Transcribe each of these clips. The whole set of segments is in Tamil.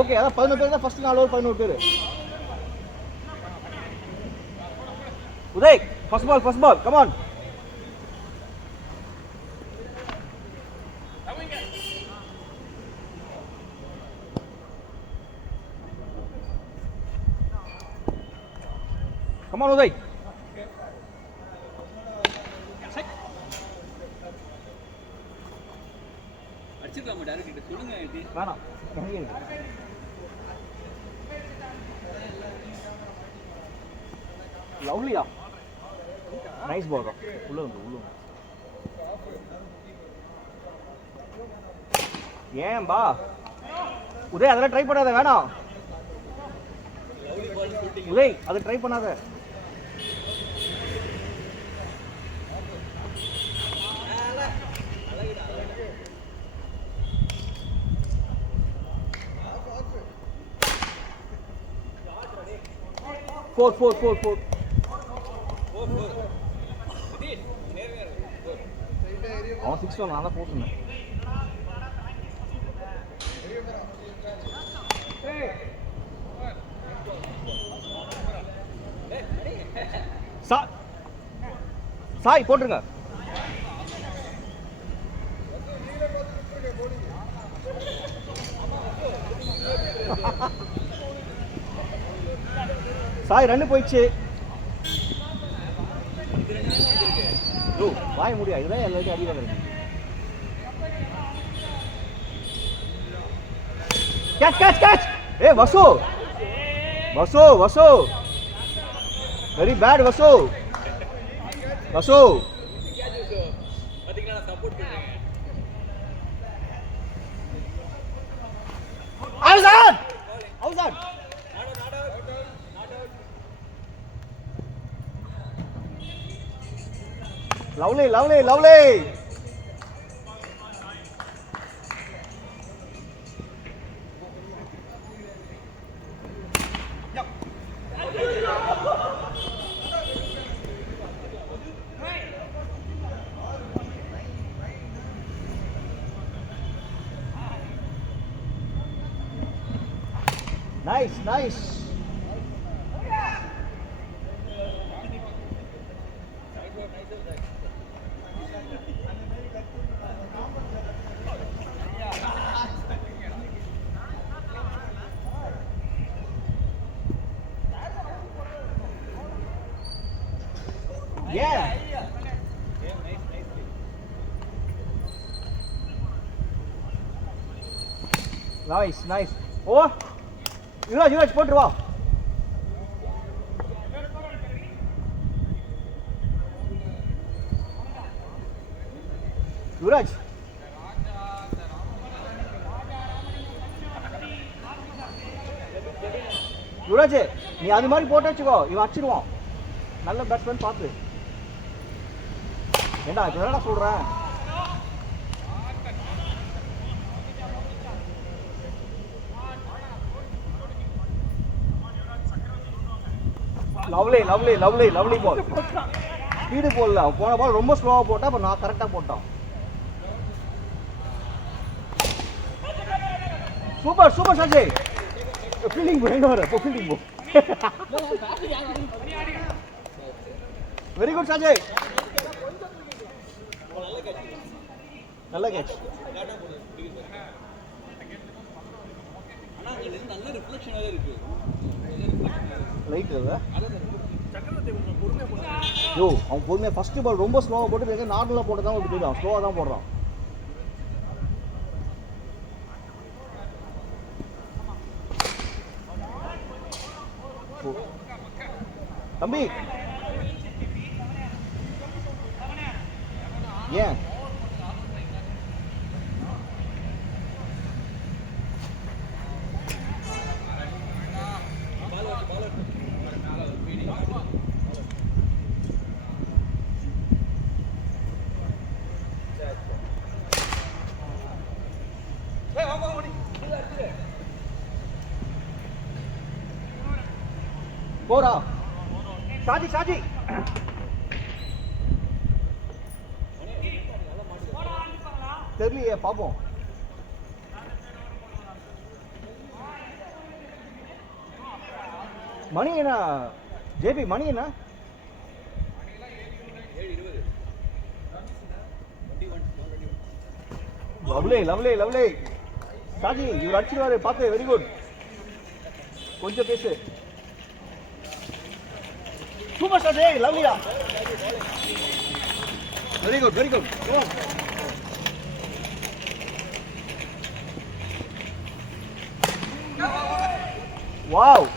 ஓகே அதான் 11 பேர் தான் ஃபர்ஸ்ட் 4 ஓவர் 11 பேர். Uday first ball come on. Come on Uday. அடிச்சிடலாமா டைரக்ட் சொல்லுங்க வேணாம். லவ்லியா நைஸ் பால் தான். உள்ள வந்து ஏன் பா உதய் அதெல்லாம் ட்ரை பண்ணாத. வேணாம் உதய் அதை ட்ரை பண்ணாத. Four. அவன் 6 நான் தான் போட்டுனேன். சாய் போட்டுருங்க. சாய் ரன்னு போயிடுச்சு. வாய முடியாது. இதுதான் எல்லாருக்கும் அடிவாங்க இருக்கு. கேட்ச். ஏ வசு வெரி பேட் வசு. பாத்தீங்களா சப்போர்ட் பண்றீங்க. Outside. Lovely. Nice. Yeah. Nice. Oh. Yuvraj போட்டு வா. யுவராஜ் நீ அது மாதிரி போட்டு வச்சுக்கோ. இவன் அடிச்சிடுவான். நல்ல பேட்ஸ்மேன் பார்த்து. ஏண்டா இப்போ என்னடா சொல்கிறேன். லவ்லி பால். ஸ்பீடு போடல. போன பால் ரொம்ப ஸ்லோவாக போட்டா. அப்போ நான் கரெக்டாக போட்டான். சூப்பர் சஞ்சய். ஃபீல்டிங் போ. எங்கே வர இப்போ ஃபீல்டிங் போ. Very good Sanjay. நல்ல கேட்ச். நல்ல ரிஃப்ளெக்ஷனாக இருக்கு. லைட் அவன் பொறுமையாக ஃபர்ஸ்ட் பால் ரொம்ப ஸ்லோவாக போட்டு நார்மலாக போட்டு தான் ஒரு போயிடும். ஸ்லோவாக தான் போடுறான். தம்பி ஏன் போடா ஷாஜி தெரியலையே, பார்ப்போம். மணி என்ன ஜேபி மணி என்ன 7:20 லவ்லி சாஜி இவர் அடிச்சிருவாரு பார்த்து வெரி குட் கொஞ்சம் பேசு சூப்பர் ஷாட் லவ்லியா வெரி குட் வாவ்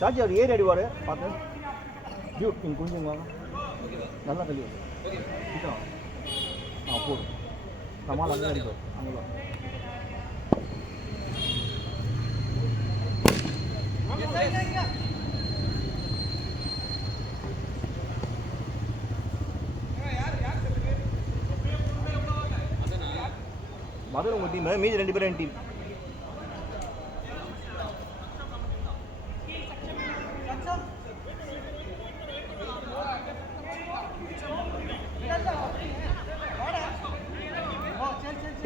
சாஜி அவர் ஏறி அடிவாரு பார்த்து டியூட் நீங்கள் கொஞ்சம் வாங்க நல்லா தள்ளி வருது போதும் கமால் அங்கே அடிப்பார் அங்கே மதுரை உங்கள் டீம் மீதி 2 பேரும் என் டீம்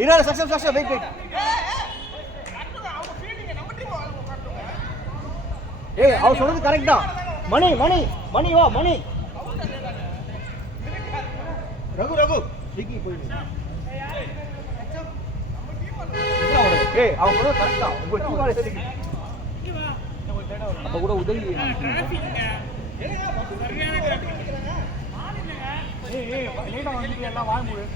இரு சக்சஸ் வெயிட் ஏய் அவ சொல்றது கரெக்ட் தான் மணி வா மணி ரகு விக்கி போயிடு ஏய் அவ சொல்றது கரெக்ட் தான் உங்க டீம் ஆளே சரி அப்ப கூட உதவி ஏய் லேட்டா வந்துட்டு எல்லாம் வாங்க முடியும்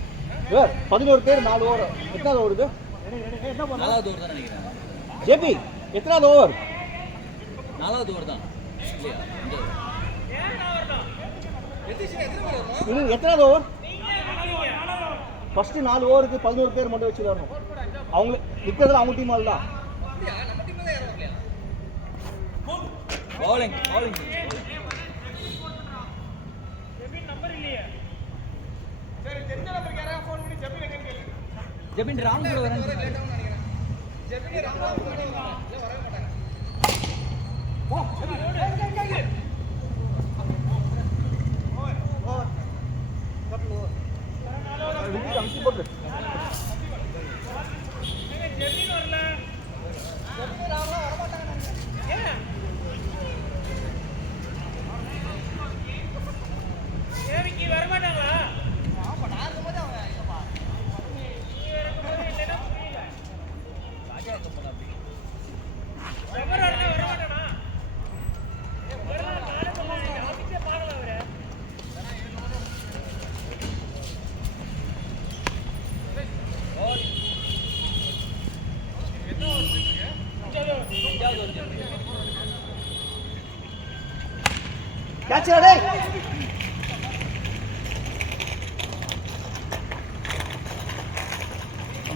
11 பேர் 4 ஓவர் எத்தனாவது ஓவர் இது 4வது ஓவர் தான் நினைக்கிறேன் ஜேபி எத்தனாவது ஓவர் 4வது ஓவர் தான் இது எத்தனாவது ஓவர் ஃபர்ஸ்ட் 4 ஓவருக்கு 11 பேர் மட்டும் வச்சு வரணும் அவங்க நிக்கிறதுல அவங்க டீம் ஆள் தான் பவுலிங் ஜெபின் ராம் கூட வரேன் ஜெபின் ராம் கூட வர மாட்டாங்க ஓ விக்கி அம்சி போடு ஜெபின் வரல ஜெபின் ராம் வர மாட்டாங்க ஏன் ஏவிக்கு வர மாட்டாங்களா ஆமா நான் இருக்கும்போது அவங்க இல்லப்பா நீ இருக்கும்போது இல்லனா புரியல ராஜா போடா அப்படி சமரல்ல வர மாட்டானா வரல நானே சொல்றேன் ஆபீஸ்ல பாடல அவரே ஓல் என்ன ஒரு போயிருக்கு கேட்ச் டேய்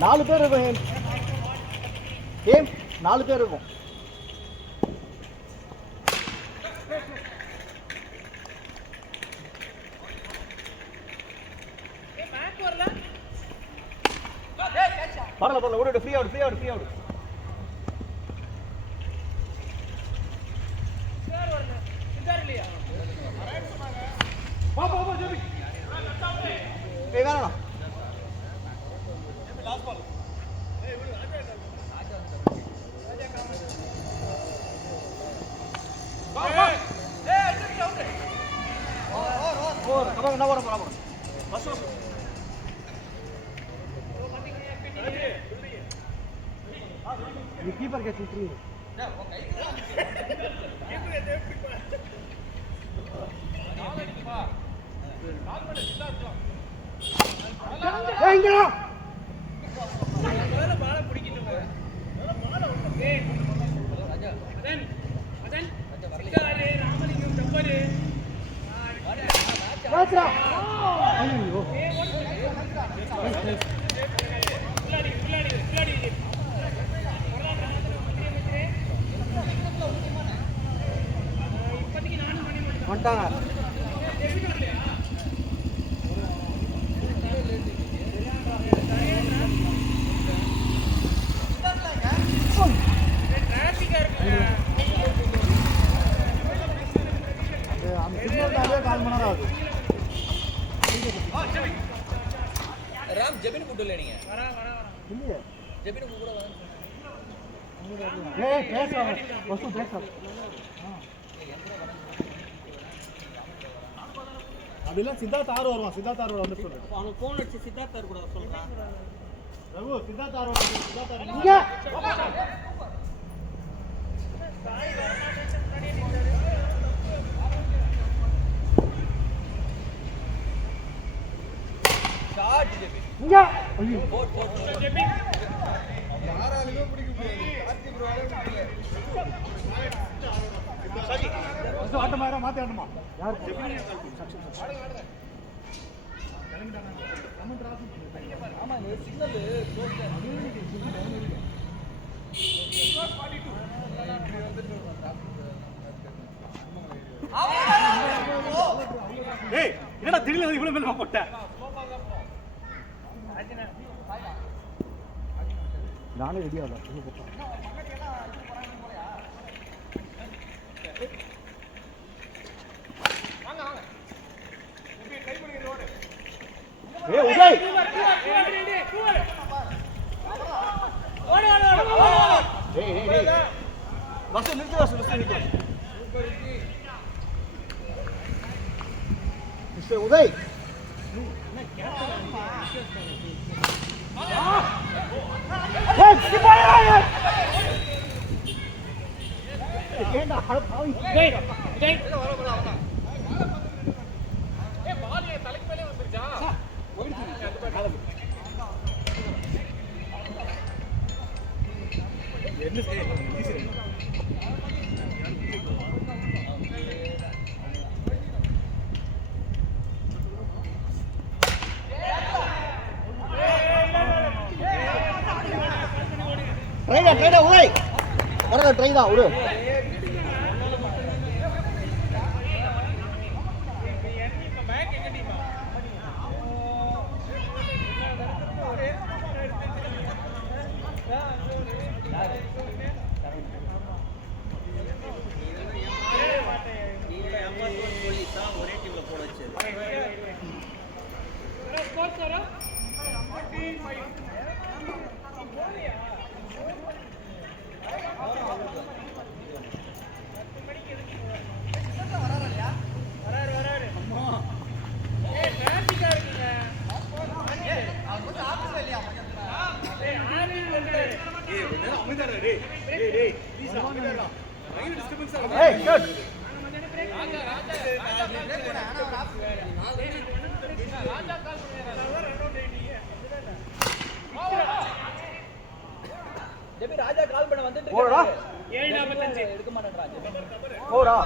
4 பேர் இருக்கும் கேம் 4 பேர் இருக்கும் ஏ மேட்ச் வரல பரல ஓடு ஃப்ரீ அவுட் சார் வரல சிந்தார் இல்லையா போ ஜெபி ஏய் வேணாம் லாஸ்ட் பால் ஏய் விடு ராஜா ஏய் அடிச்சு அவுட் ஓ கபங்க நான் போறேன் பஸ் ये कीपर के चित्री है वो कई कीपर है कीपर नालेडी बा கால் பண்ணு சில்லா இருக்கலாம் ஏங்க வேற பால பிடிக்கிட்டு போ வேற பால விட்டு ஏய் ராஜா மதன் சிக்காரே ராமலிங்கம் டப்பரு ராஜா ஐயோ பிள்ளாடி வந்துட்டாங்க அது ராம் ஜெபின் கூட்டல நீங்க இல்லையே ஜெபின் கூட வாங்க ஏய் பேசுறாங்க வசு பேசுறாங்க அப்படிலாம் சித்தார்த் ஆறு வருவான் சித்தார்த் ஆறு வந்து சொல்றேன் அவனுக்கு ஃபோன் அடிச்சு சித்தார்த் கூட சொல்றான் ரகு சித்தார்த் ஆறு வருவான் சித்தார்த் ஆறு இங்க ஷாட் ஜெபின் இங்க ஐயோ போட் ஜெபின் யாராலுமே பிடிக்க முடியாது கார்த்தி ப்ரோவால பிடிக்கல வசு ஆட்டமாயிரா மாத்தி ஆட்டமா யார் ஆமா இந்த சிக்னல் க்ளோஸ் ஏய் என்னடா திடீர்னு இவ்வளவு மேல போட்ட நானே ரெடி ஆகல ஏய் உதய் ஏய் ஏய் ஏய் வசு நிறுத்து நிறுத்து மிஸ்டர் உதய் ஏய் சிபாயா ஏண்டா பாவி டேய் டேய் ட்ரைடா உதய் வரல ட்ரைடா விடு ஒரே டீம்ல போட வச்சு ஏய் குட் ஜெபி ராஜா கால் பண்ண வந்துட்டு போடா 7:45 எடுக்க மாட்டேன்றா ஜெபி போடா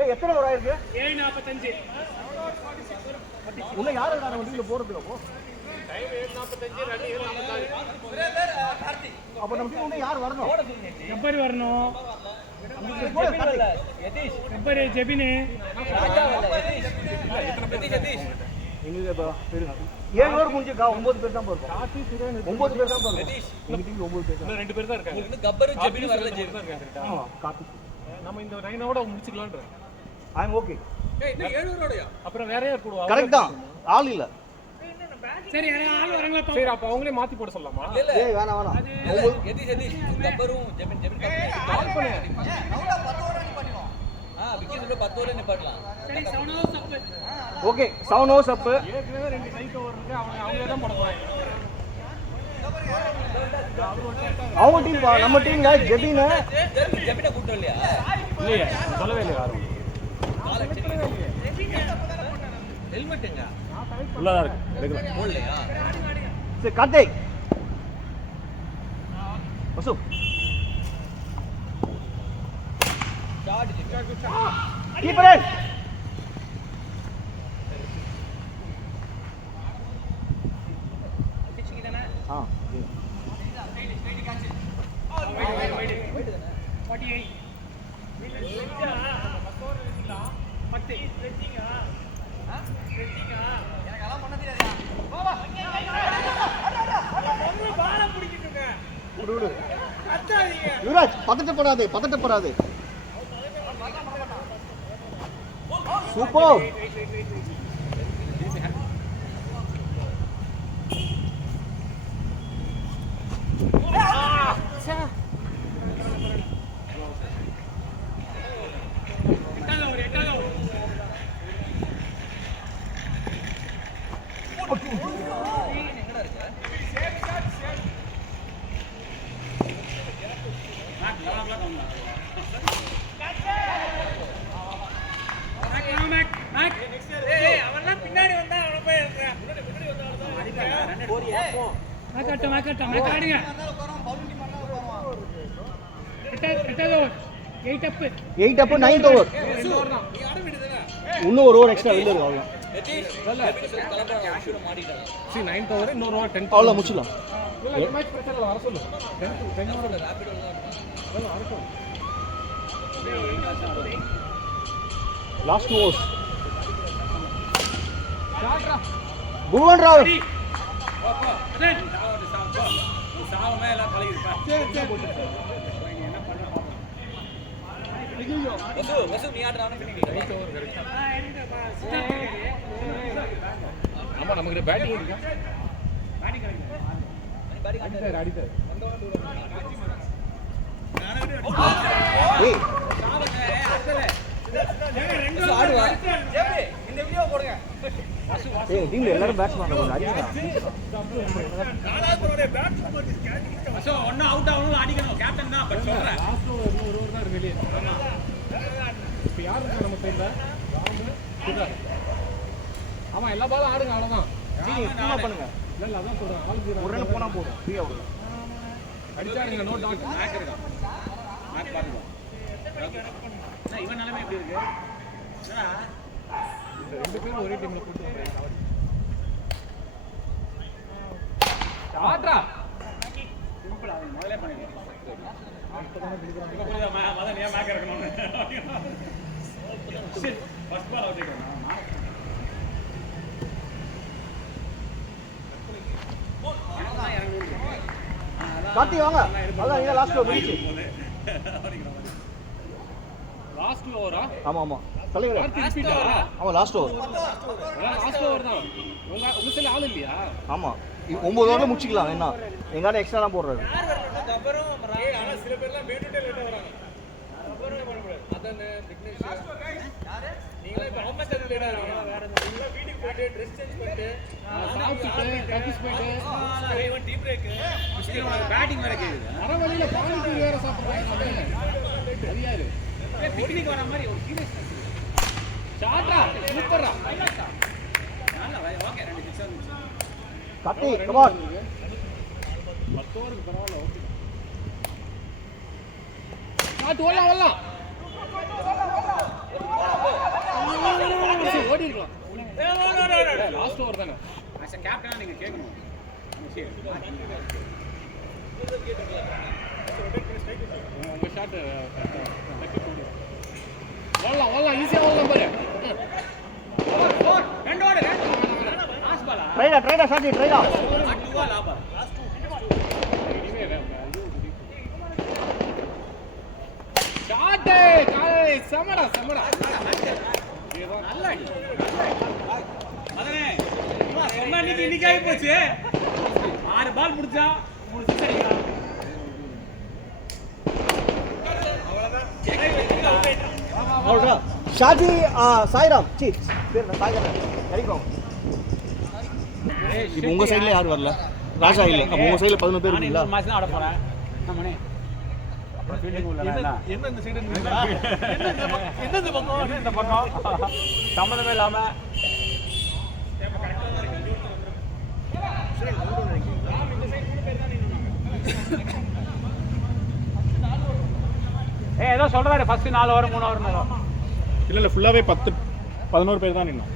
ஏய் எத்தனை ஓவர் ஆயிருக்கு 7:45 உன்ன யாரு நான் வண்டியில போறதுக்கு அப்போ டைம் 7:45 ரன் 7:44 பிரதர் கார்த்தி அப்ப நம்ம டீம் உன்ன யார் வரணும் போட சொல்லுங்க எப்பர் வரணும் ஜெபின் இல்ல யதீஷ் எப்பர் ஜெபின் ராஜா இல்ல யதீஷ் எங்களுக்கு இப்ப இருங்க 7 ஓவர் முடிஞ்சுக்கா 9 பேர் தான் போறோம் 9 பேர் தான் போறோம் இந்த டீம் 9 பேர் தான் 2 பேர் தான் இருக்காங்க உங்களுக்கு கப்பர் ஜெபின் வரல ஜெபி ஆமா காப்பி நம்ம இந்த 9 ஓட முடிச்சுக்கலாம்ன்ற ஐ அம் ஓகே ஏய் இந்த 7 ஓவரோடயா அப்புறம் வேற யார் போடுவா கரெக்ட் தான் ஆள் இல்ல சரி ஆள் வரங்க சரி அப்ப அவங்களே மாத்தி போட சொல்லலாமா இல்ல ஏய் வேணாம் யதீஷ் கப்பரும் ஜெபின் கால் பண்ணு நவுடா 10 ஓவர் நிப்பாட்டிடுவோம் விக்கெட் உள்ள 10 ஓவர் நிப்பாட்டலாம் சரி 7 ஓவர்ஸ் அப் ஓகே 7 ஓவர்ஸ் அப் ஏற்கனவே 2 டைட் ஓவர் இருக்கு அவங்களே தான் போட போறாங்க அவங்க டீம் நம்ம டீம்ல ஜெபின் ஜெபின கூட்டம் இல்லையா இல்லையே சொல்லவே இல்லையா யாரும் ஹெல்மெட்டுங்க உள்ளதா இருக்கு எடுக்கலாம் போடலையா சரி கார்த்திக் வசு ஷாட் கீப்பர் இன் பிச்சிங் தானே ஆ 48 எனக்கு அதெல்லாம் பண்ண தெரியாதா வா பால பிடிக்கிட்டுங்க விடு விடு அத்தாதீங்க யுவராஜ் பதட்டப்படாதே சூப்பர். அவன்லாம் பின்னாடி வந்தா அவனை போய் எயிட் அப் 9th ஓவர். இன்னும் ஒரு ஓவர் எக்ஸ்ட்ரா வெளில இருக்கு அவ்வளோ. 9th ஓவர் இன்னொரு ஓவர் 10th அவ்வளோ முடிச்சிடலாம். மேட்ச் பிரச்சனை இல்ல, வர சொல்லு. 10 over last overs. Bhuvan Rao ஆமா நமக்கு பேட்டிங் இருக்கா? அடித்தார் ஏய் ஏய் டீம்ல எல்லாரும் பேட்ஸ்மேன் கொஞ்சம் அடிங்க. லாஸ்ட் ஓவர் ஒரு ஓவர் தான் வெளியே. இப்போ யார் இருக்கா நம்ம சைடுல? ஆமா எல்லா பாலும் ஆடுங்க அவ்வளவுதான். சீனி பூனா பண்ணுங்க. இல்ல அதான் சொல்றேன். ஆளுக்கு ஒரு ரன் போனா போதும். ஃப்ரீயா விடுங்க. அடிச்சாருங்க நோ டாட். மேட்ச் இருக்கா? மேட்ச் பாருங்க. இவன் நிலைமை எப்படி இருக்கு? ரெண்டு பேரும் ஒரே டீம்ல போட்டு ஆட்ரா சிம்பிள் அவன் முதல்ல பண்ணிடுவான். கார்த்தி வாங்க. அதான் இங்க லாஸ்ட் ஓவர் முடிச்சு. லாஸ்ட் ஓவரா? ஆமா ஆமா. சொல்லுங்க. ரிப்பீட்டா? ஆமா லாஸ்ட் ஓவர். லாஸ்ட் ஓவர் தான். உங்க சைடுல ஆள் இல்லையா? ஆமா 9 ஓவர்ல முடிச்சிக்கலாம். என்ன எங்கால எக்ஸ்ட்ரா தான் போடுறாரு. சில பேர்லாம் மேட்டுட்டே லேட்டா வராங்க. அதான் விக்னேஷ் நீங்களே இப்ப அம்மன் சைடு லேட்டா வரீங்க. வேற நீங்களே வீட்டுக்கு போயிட்டு ட்ரெஸ் சேஞ்ச் பண்ணிட்டு சாப்பிட்டு ஆபீஸ் போயிட்டு இவன் டீ பிரேக் பேட்டிங் வேற கேக்குது. வர வழியில பானிபூரி வேற சாப்பிடுறாங்க. அது யாரு? பிக்னிக் வர மாதிரி ஒரு சீரியஸ்னஸ். ஷாட்ரா சூப்பரா. நல்ல ஓகே 2 6 இருந்துச்சு. Karthi come on. 10 ஓவருக்கு பரவாயில்ல. ஓகே ஷாட் ஓடலாம். ஓடி இருக்கலாம். லாஸ்ட் ஓவர் தானே. ஆஸ் எ கேப்டனா நீங்க கேட்கணும். உங்க ஷாட் ஓடலாம் ஈஸியா ஓடலாம் பாரு. ரெண்டு ஓடு லாஸ்ட் பாலா ட்ரைடா சாஜி ட்ரைடா. அட்டுவா லாபா ஷாட் காய் சமடா நல்ல அடி. மதனே சொன்னா இன்னைக்கு ஆகி போச்சு. 6 பால் முடிச்சா 3 சிக்ஸ் அடிக்கலாம். அவுட்டா. ஷாஜி சாய்ராம் சி பேர் என்ன சாய்ராம் கரெக்ட். இப்போ உங்க சைடுல யார் வரல? ராஜா இல்ல. அப்ப உங்க சைடுல 11 பேர் இருக்கீங்களா? நான் மேட்ச் தான் ஆட போறேன். நம்மனே அப்புறம் ஃபீல்டிங் உள்ள என்ன இந்த சைடு என்ன இந்த பக்கம் சம்மந்தமே இல்லாம ஏதோ சொல்றாரு ஃபர்ஸ்ட் 4 ஓவர் 3 ஓவர் இல்ல ஃபுல்லாவே 10-11 பேர் தான் நின்னோம்.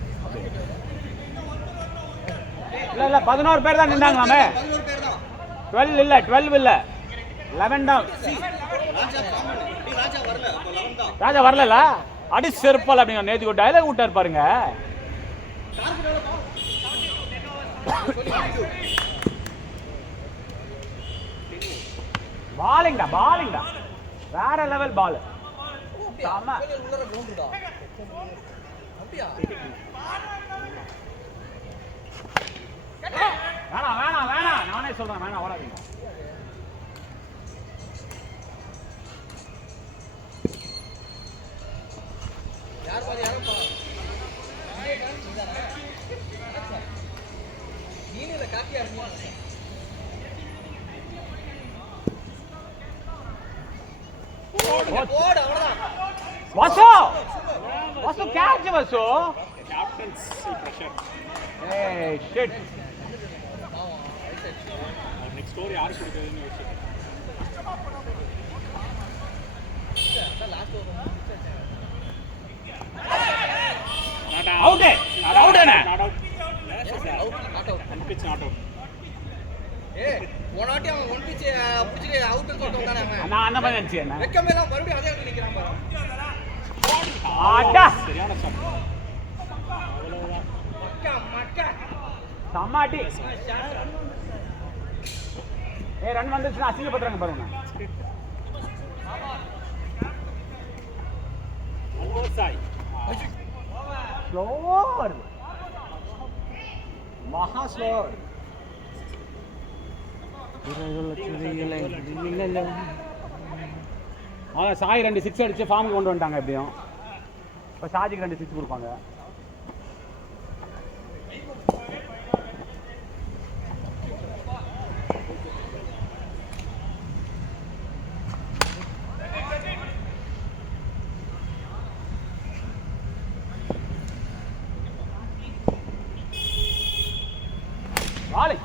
இல்ல 11 பேர் தான் நின்னாங்களாமே. 12 இல்ல 11 தான். ராஜா வரல. அடி செருப்பால் அப்படிங்க. நேத்து ஒரு டயலாக் விட்டார் பாருங்க. பாலிங்டா வேற லெவல் பால். அப்படியா வேணாம் நானே சொல்றேன் வேணாம் ஓடாதீங்க யார் பாரு யாரும் நீல காக்கியா இருந்தீங்க ஓடு அவ்வளவுதான் Vasu catch Vasu captains pressure ஏய் ஷிட் நெக்ஸ்ட் ஸ்டோரி யாருக்கு கொடுக்குறதுன்னு யோசிச்சுட்டு லாஸ்ட் ஓவர் அவுட் போனாட்டி அவன் ஒன் பிச்சு பிடிச்சிட்டு அவுட்னு சொல்லிட்டு வந்தானே அவன் நான் அந்த மாதிரி நினைச்சேன் வெக்கமே எல்லாம் மறுபடியும் அதே இடத்துல நிக்கிறான் பாரு ஆடா சரியான ஷாட் மக்கா சமாட்டி ரன் வந்துச்சுன்னா அசிங்கப்படுறாங்க பாருங்க ஸ்லோவர் மகா ஸ்லோவர் சாய் 2 6 அடிச்சு ஃபார்முக்கு கொண்டு வந்துட்டாங்க எப்படியும் இப்போ ஷாஜிக்கு 2 6 கொடுப்பாங்க வாலை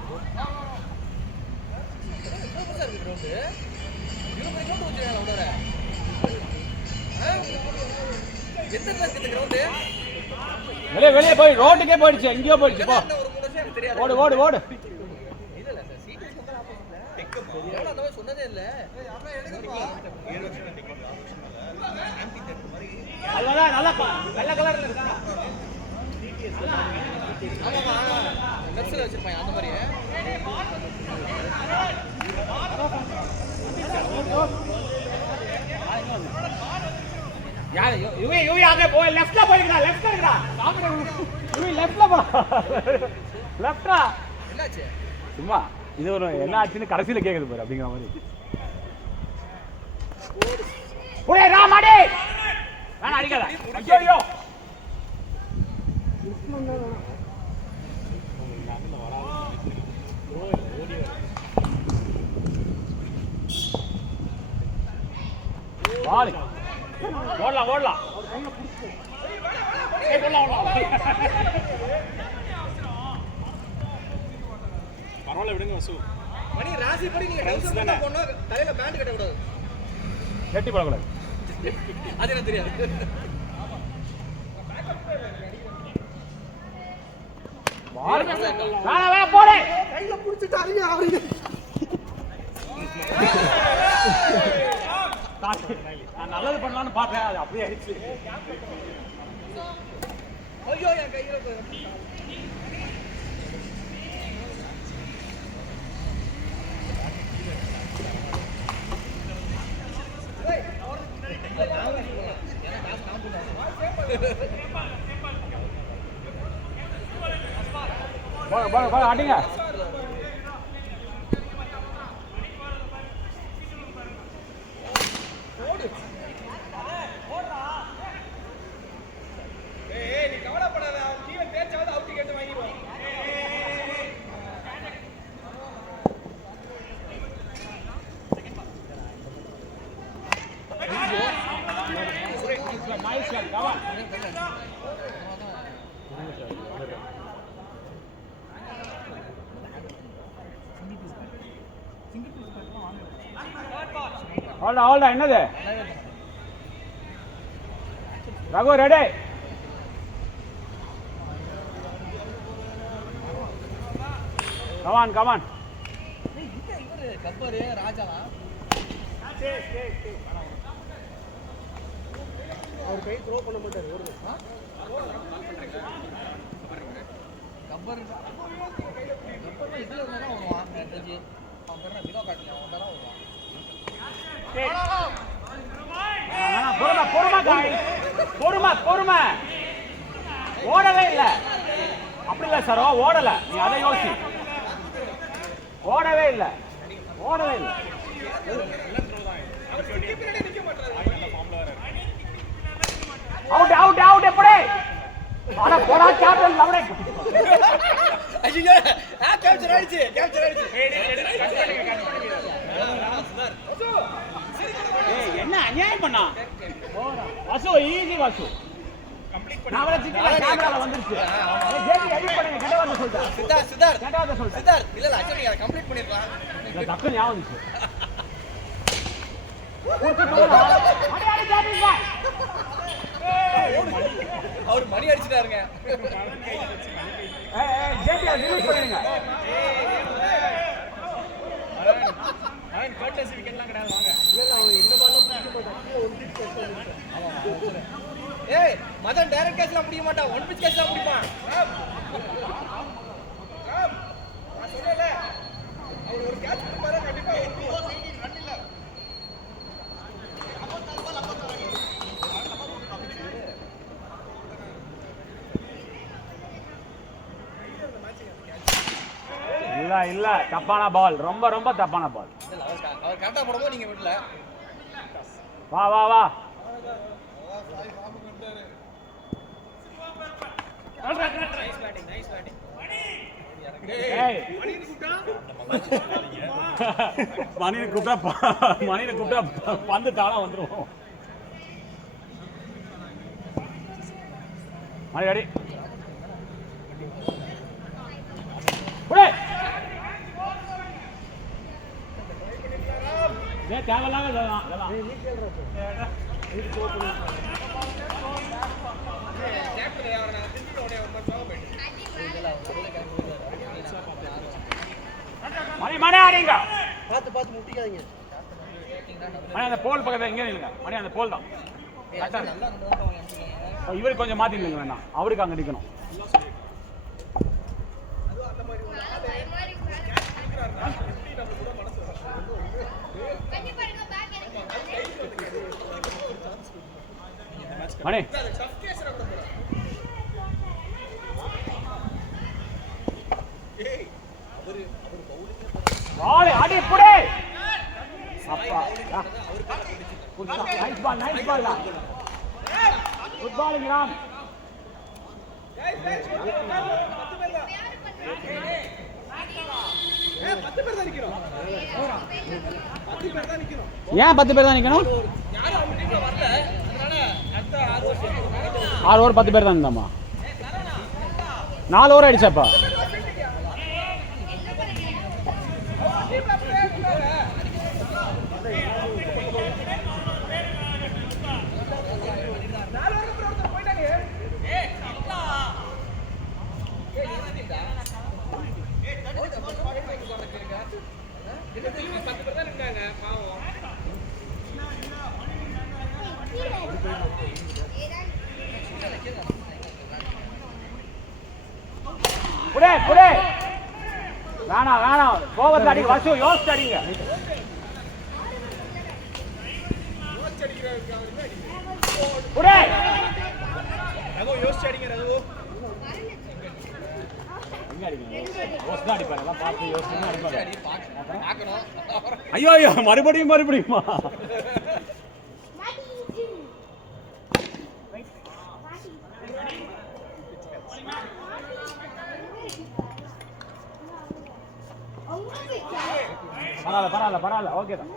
வெளியே போய் ரோட்டுக்கே போயிடுச்சு எங்கேயோ போயிடுச்சு போ ஓடு ஓடு ஓடு சொன்னதே இல்ல அதுதான் நல்லா வெள்ளை கலர்ல இருக்கா ஆமாமா லெஃப்ட்ல வச்சிருப்பாங்க அந்த மாதிரி यार यूवी आगे वो लेफ्टல போயிடா லெஃப்ட்ல இருக்கடா சாப்பிடு யூவி லெஃப்ட்ல போ லெஃப்ட்டா என்னாச்சு சும்மா இது ஒரு என்ன ஆச்சுன்னு கடைசில கேக்குது பாரு அப்படிங்கிற மாதிரி ஓடே ராமாடி வேணா அடிக்காத ஐயோ வாலி ஓடலாம் ஓடலாம் பரவாயில்ல விடுங்க வசு மணி ராசி படி நீங்க டவுஸ் பண்ண போனா தலையில பேண்ட் கட்ட கூடாது கட்டி போடக்கூடாது அது எனக்கு தெரியாது வேணா போடு கையில புடிச்சிட்டாருங்க அவரு நான் நல்லது பண்ணலாம்னு பார்த்தேன் அது அப்படியே ஆயிடுச்சு ஐயோ என் கையில அடிங்க நீ கவலைப்படாத அவன் டீம் பேச்சாவது அவுட் கேட்டு வாங்கிடுவான் அவ்வளோதான் என்னது ரகு ரெடி கமான் கமான் இவரு கப்பரு ராஜாவா அவர் கை த்ரோ பண்ண மாட்டாரு ஓடுது கப்பர் இதுல இருந்தா வருவான் ரஜி அவன் பேர் வினோ காட்டல அவன் தான் வருவான் பொறுமை பொறுமை காய் பொறுமை பொறுமை ஓடவே இல்ல. அப்படி இல்ல சரோ, ஓடல. நீ அதை யோசி. ஓடவே இல்ல. ஓடவே இல்ல. அவுட் அவுட் அவுட் எப்படி? அட போடா கேப்டன் லவடே. ஐயோ கேப்சர் ஆயிடுச்சு. ஏய் என்ன அநியாயம் பண்ணா? வாசு ஈஸி வாசு. நாமளே சிக்கல கேமரால வந்துருச்சு. ஜேபி எடிட் பண்ணுங்க கேட்ட வந்து சொல்றா. சித்தார்த் கேட்ட வந்து சொல்றா. சித்தார்த் இல்ல ஆக்சுவலி அதை கம்ப்ளீட் பண்ணிருக்கலாம். இந்த டக்கு ஞாபகம் வந்துச்சு. அடி அடி ஜேபி பாய். அவர் மணி அடிச்சிட்டாருங்க. ஏய் ஜேபி ரிலீஸ் பண்ணுங்க. அவன் கர்ட்டஸ் விக்கெட்லாம் கிடையாது வாங்க. இல்ல அவன் இந்த பால்ல பிடிக்க மாட்டான். ஒரு பிச் கேட்ச் பண்ணிட்டான். ஏய் மதன் டைரக்ட் கேட்ச்லாம் பிடிக்க மாட்டான். ஒன் பிச் கேட்ச்லாம் பிடிப்பான். நான் சொல்றேன்ல அவர் ஒரு கேட்ச் பிடிப்பாரு கண்டிப்பா ரன் இல்ல. இல்ல தப்பான பால். ரொம்ப ரொம்ப தப்பான பால். இல்ல அவர் கரெக்ட்டா போடும்போது நீங்க விடல. வா வா வா. Nice batting. ஏய் மணியை கூப்பிட்டா பந்து தானா வந்துரும். மணி அடி. தேவையில்லாம இதெல்லாம் நீ கேள்றா இது போட்டு கேப்டன் அவரை நான் திருப்பி உடனே ஒரு மாதிரி போயிட்டு. மணி ஆடிங்க. பார்த்து முட்டிக்காதீங்க. மணி அந்த போல் பக்கத்துல எங்கே நில்லுங்க. மணி அந்த போல் தான். இவருக்கு கொஞ்சம் மாத்தி நில்லுங்க வேணாம். அவருக்கு அங்க நிக்கணும். மணி பால் அடி புடி. அப்பா நைஸ் பால் தான். குட் பாலிங் ராம். ஏன் 10 பேர் தான் நிக்கணும்? 6 ஓவர் 10 பேர் தான் இருந்தாமா? 4 ஓவர் ஆயிடுச்சாப்பா? புடே வேணாம் கோவத்தை அடிக்க. வசு யோசிச்சு அடிங்க. புடே ரகு யோசிச்சு அடிங்க. ரகு எங்க அடிங்க? யோசிச்சு அடிப்பாரு. எல்லாம் பார்த்து யோசிச்சு அடிப்பாரு. பார்க்கணும். ஐயோ மறுபடியுமா? பரவாயில்ல ஓகே தான்.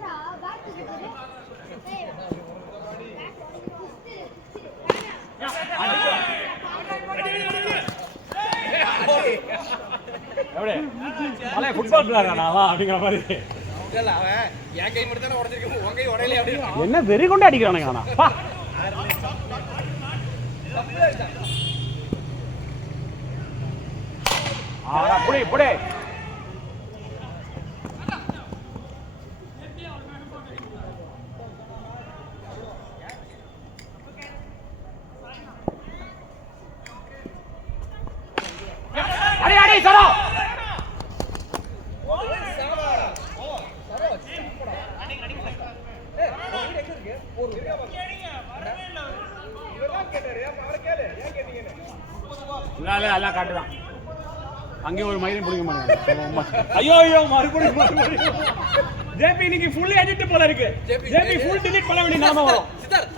எப்படி பழைய ஃபுட்பால் பிளேயரா நான் அப்படிங்கிற மாதிரி. இல்ல அவன் என் கை மட்டும் தானே உடைச்சிருக்கேன். உன் கை உடையல அப்படி என்ன வெறி கொண்டு அடிக்கிறானுங்க. ஆனா புடி அடி சரோ. இல்லை எல்லாம் காட்டுதான். அங்கேயும் ஒரு மயிலும் பிடிக்க மாட்டேங்க. ஐயோ மறுபடியும் ஜேபி இன்னைக்கு ஃபுல்லி எடிட் போல இருக்கு. ஜேபி ஃபுல் டிலீட் பண்ண வேண்டிய நிலைமை வரும். சித்தார்த்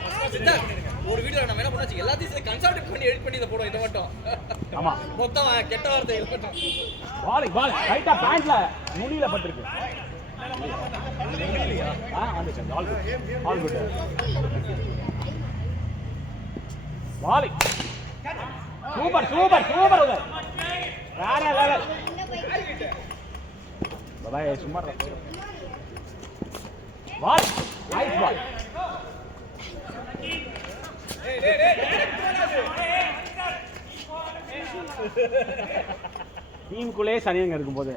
ஒரு வீடியோ நம்ம என்ன பண்ணாச்சு எல்லாத்தையும் கன்சால்ட் பண்ணி எடிட் பண்ணி இத போடுவோம். இத மட்டும் ஆமா மொத்தம் கெட்ட வார்த்தைகள் மட்டும். பால் ரைட்டா பேண்ட்ல நுனியில பட்டிருக்கு. ஆல் குட் வாலி சூப்பர் உதர் வேற லெவல். பாய் சும்மா வால் நைஸ் பால். டீமுக்குள்ளே சனியங்க இருக்கும்போது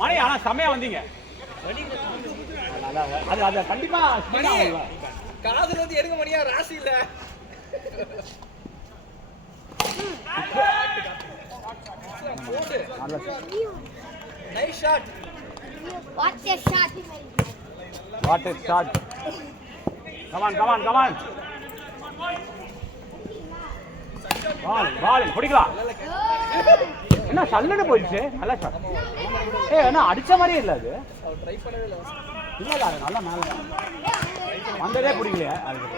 மணி ஆனா செமையா வந்தீங்க. அது கண்டிப்பா காதுல வந்து எடுக்க மணியா ராசி இல்ல. Nice shot. What a shot. Come on. Ball பிடிக்கலாம். என்ன சல்லுன்னு போயிடுச்சு. நல்ல ஷாட். என்ன அடிச்ச மாதிரியே இல்ல அது. ட்ரை பண்ணவே இல்ல. இல்ல அது நல்லா மேல வந்ததே பிடிக்கலையா அதுக்கு.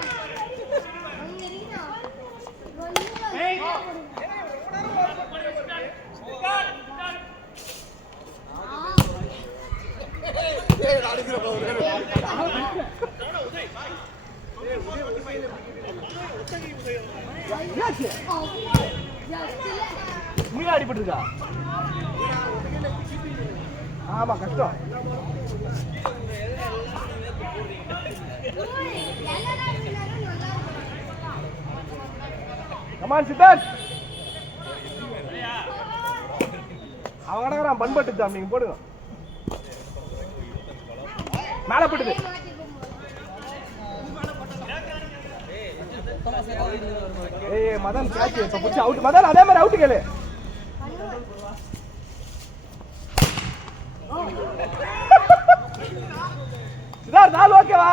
அடிபட்டு இருக்கா? ஆமா கஷ்டம். கமான் சித்தார்த். அவன் கடக்குறான் பண்பட்டு நீங்க போடுங்க. மேல போட்டுது. மதன் கேட்ச் இப்ப புடிச்சு அவுட். மதன் அதே மாதிரி அவுட் கேளு. சித்தார்த் நாள் ஓகேவா?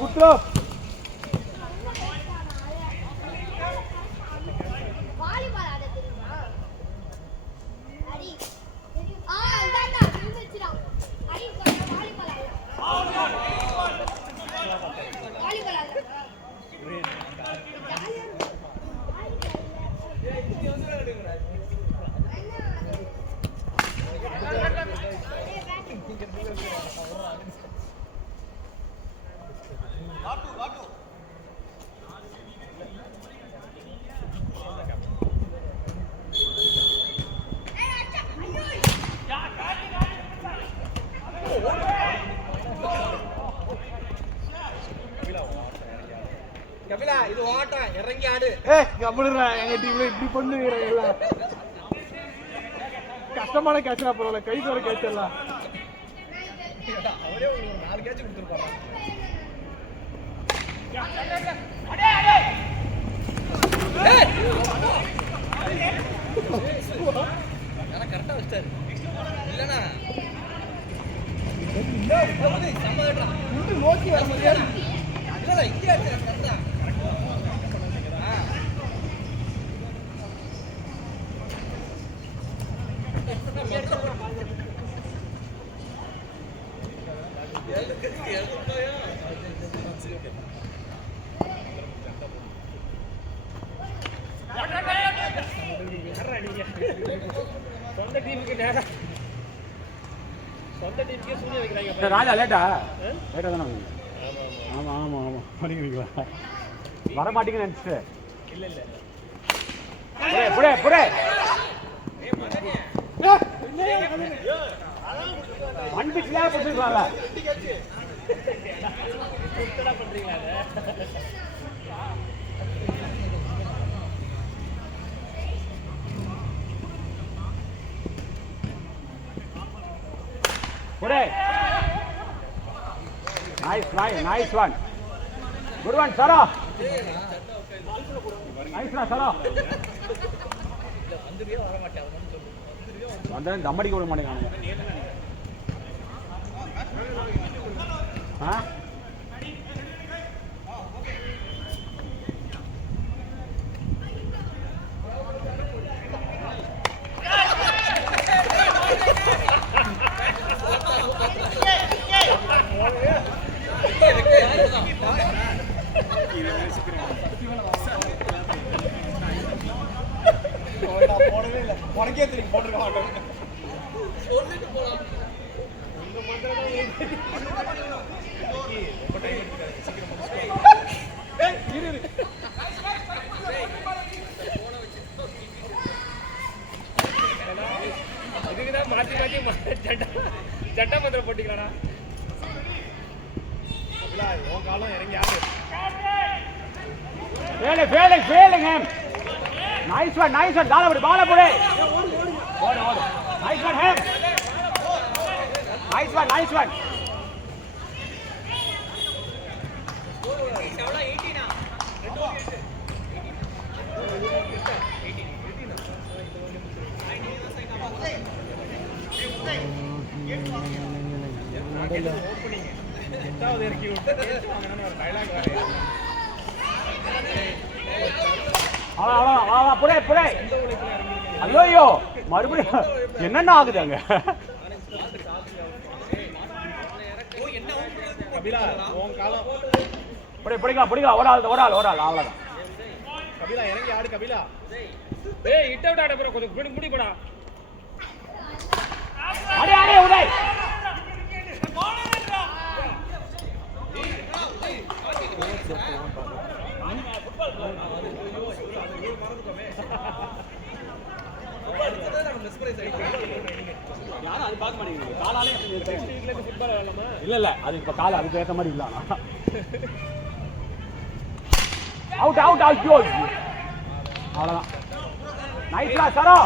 குத்ரோ வாலிபால் ஆட தெரியுமா? அடி விழுந்துச்சுடா. அடி வாலிபால் ஆட. வாலிபால் ஆட. கபிலா இது ஓட்டம் இறங்கி ஆடு. கபடுறா எங்க டீம்ல இப்படி பண்ணுவீங்க. கஷ்டமான கேட்சா பரவாயில்ல, கை தோற கேட்ச் எல்லாம் அவரே ஒரு 4 கேட்ச் கொடுத்துருப்பாங்க. கரெக்டா வச்சிட்டாரு. இல்லனா நோக்கி வர முடியாது. சொந்த டீமுக்கு நேரம் சொந்த டீமுக்கே சூரிய வைக்கிறாங்க. ராஜா லேட்டா தானே? ஆமா ஆமா ஆமா படிக்கிறீங்களா? வர மாட்டீங்கன்னு நினைச்சிட்டு. இல்ல புடே புடே ஒன் பிச்ல போட்டுருக்காங்க. பண்றீங்களா? புடே. Nice one. Good one, Sara. Nice one, Sara. வந்தா தம்மடிக்க விட மாட்டேங்கானுங்க. போடவே இல்லை உனக்கே தெரியும் போட்டிருக்க மாட்டேன் சொல்லிட்டு போலாம் இதுக்குதான் மாத்தி சட்டா பத்திரம் போட்டிக்கலாம்டா. உன் காலம் இறங்கி ஆடு. Failing him. Nice one. Ball up. Nice one, him. Nice one. இறக்கி விட்டு டைலாக் வேற. புடே. ஐயோ மறுபடியும் என்னென்ன ஆகுது அங்க? கபிலா உன் காலம். பிடிக்கலாம். ஒரு ஆள் அவ்வளவுதான். கபிலா இறங்கி ஆடு கபிலா. ஏய் இட் அவுட் ஆட போற கொஞ்சம் முடி போடா. அடே உதய். யாரும் அது பார்க்க மாட்டேங்குது. காலாலே ஃபுட்பால் விளையாடலாமா? இல்ல அது இப்ப கால அதுக்கு ஏற்ற மாதிரி இல்ல. அவுட் ஐயோ அவ்வளவுதான். நைஸ்ரா சரோ.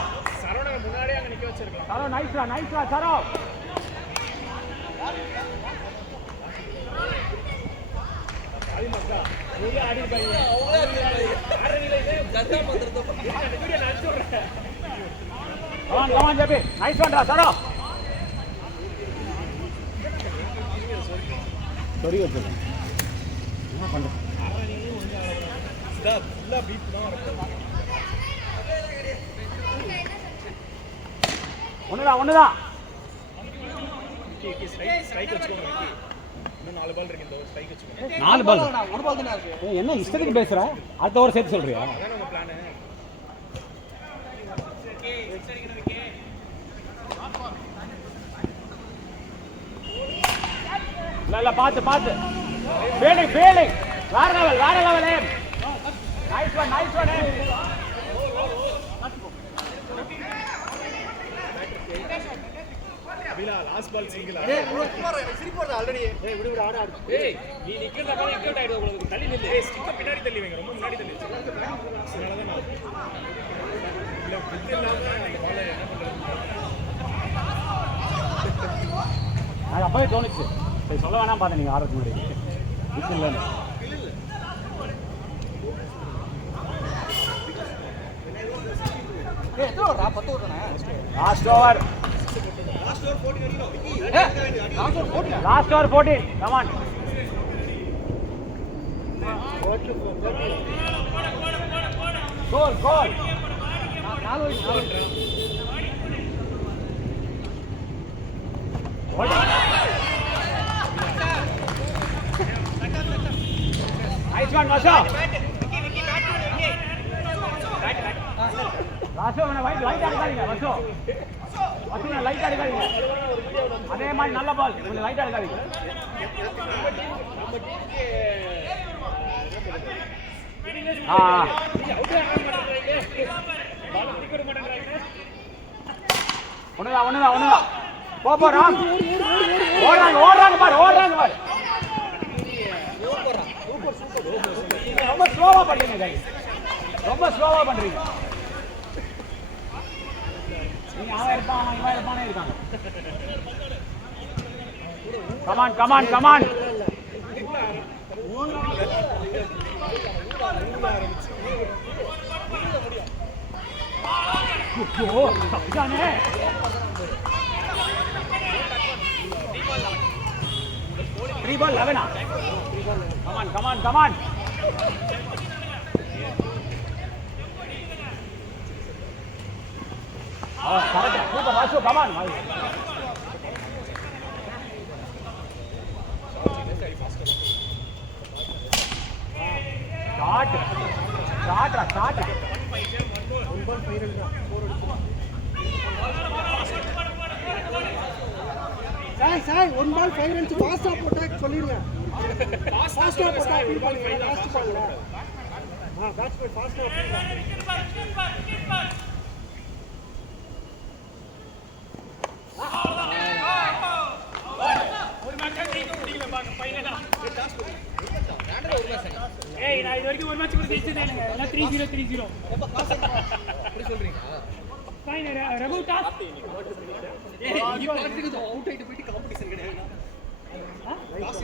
சரவண முன்னாடியே அங்க நிக்க வச்சிருக்கலாம். சரோ நைஸ்ரா சரோ. அது மச்சா நீங்க ஆடி பாருங்க. சட்டா பத்திரத்தை வீடியோ நான் சொல்றேன். Come on, JP. Nice one, Sara. Sorry, what? என்ன பண்ற? ஃபுல்லா பீட் தான் இருக்கு. ஒண்ணுதான். ஸ்ட்ரைக் வச்சுக்கோங்க. இன்னும் 4 பால் இருக்கு. இந்த ஸ்ட்ரைக் வச்சுக்கோங்க. 4 பால். ஒரு பால் தான இருக்கு. என்ன இஷ்டத்துக்கு பேசுற? அடுத்த ஓவர் சேர்த்து சொல்றியா? அதான் நம்ம பிளான். இல்ல பாத்து. Failing. வேற level aim. Nice one aim. கபிலா லாஸ்ட் பால் சிங்கிள். ஏய் சிரிப்போட ஆல்ரெடி. விடு ஆடு. ஏய் நீ நிக்கிறத பாரு இட் அவுட் ஆயிடுது உங்களுக்கு. தள்ளி நில்லு. ஏய் ஸ்டிக்க பின்னாடி தள்ளி வைங்க. ரொம்ப முன்னாடி தள்ளி வச்சு. அதனால தான் நான் இல்ல விட்டு இல்லாம அந்த பால் என்ன பண்றது? அது அப்பவே தோணுச்சு. சரி சொல்ல வேணாம் பார்த்தேன் நீங்க ஆடுறதுக்கு முன்னாடி. இல்ல ஏய் எத்தனை 10 ஓவர் தானே? Last over 14. Come on. Goal. 4 Nice one, Masha. Rasho, light அடிக்காதீங்க Masho. Masho light அடிக்காதீங்க. அதே மாதிரி நல்ல பால். கொஞ்சம் லைட் அடிக்காதீங்க. ஒண்ணுதான். போ ராம். ஓடுறாங்க பாரு. ரொம்ப ஸ்லோவா பண்றீங்க. நீங்க அவன் இருப்பானே இருக்காங்க. கமான் கமான் கமான் ஐயோ தப்பிச்சானே three ball 11 come on come on come on correct super Vasu come on start start start Sai 1 ball 5 runs ஃபாஸ்டா போட்டா சொல்லிருங்க ஃபாஸ்டா போட்டா ஃபீல் பண்ணுங்க லாஸ்ட் பால்ல பேட்ஸ்மேன் ஃபாஸ்டா ஒரு மேட்ச் ஜெயிக்க முடியல பாக்க ஃபைனலா ஏய் நான் இது வரைக்கும் ஒரு மேட்ச் கூட ஜெயிச்சதே இல்லங்க எல்லாம் 3-0 3-0 அப்படி சொல்றீங்க ஃபைனல் ரகு டாஸ் ஏய் நீ பாத்துக்கு அவுட் ஆயிட்டு போயிட்டு காம்படிஷன் கிடையாதுடா நைஸ்